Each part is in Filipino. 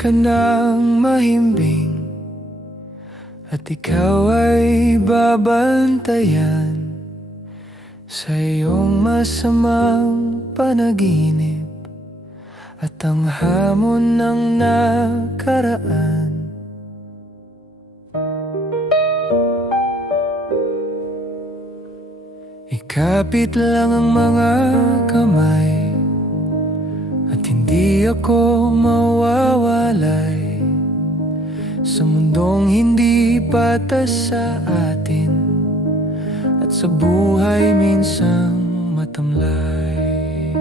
ka ng mahimbing at ikaw ay babantayan sa iyong masamang panaginip at ang hamon ng nakaraan. Ikapit lang ang mga kamay at hindi ako mawawalay sa mundong hindi patas sa atin at sa buhay minsang matamlay.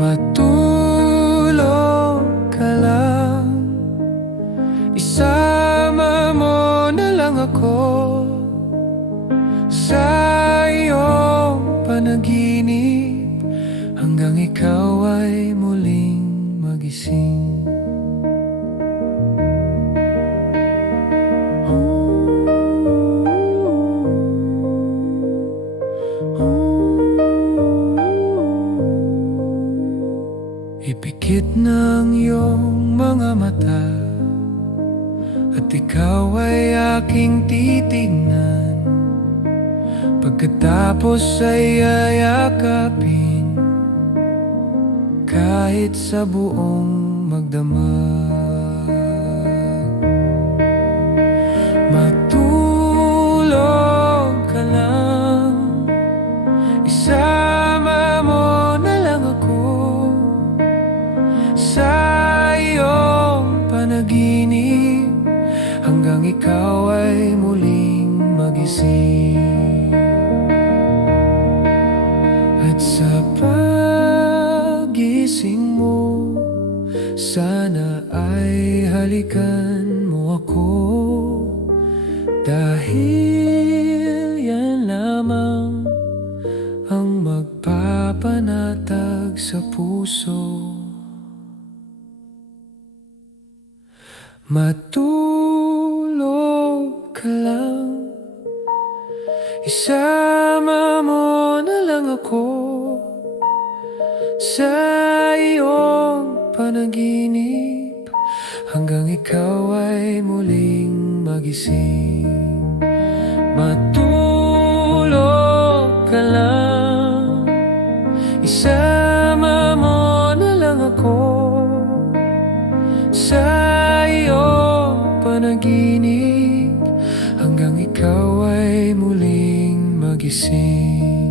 Matulog ka lang, isama mo na lang ako sa iyong panaginip hanggang ikaw ay muling magising. Ipikit ng iyong mga mata at ikaw ay aking titignan. Pagkatapos ay ayakapin kahit sa buong magdamag. Matulog ka lang, isama mo na lang ako sa iyong panaginip hanggang ikaw ay muling magising. At sa pagising mo, sana ay halikan mo ako, dahil yan lamang ang magpapanatag sa puso. Matulog ka lang, isama mo na lang ako sa iyong panaginip hanggang ikaw ay muling magising. Matulog ka lang, isama mo na lang ako sa iyong panaginip hanggang ikaw ay muling magising.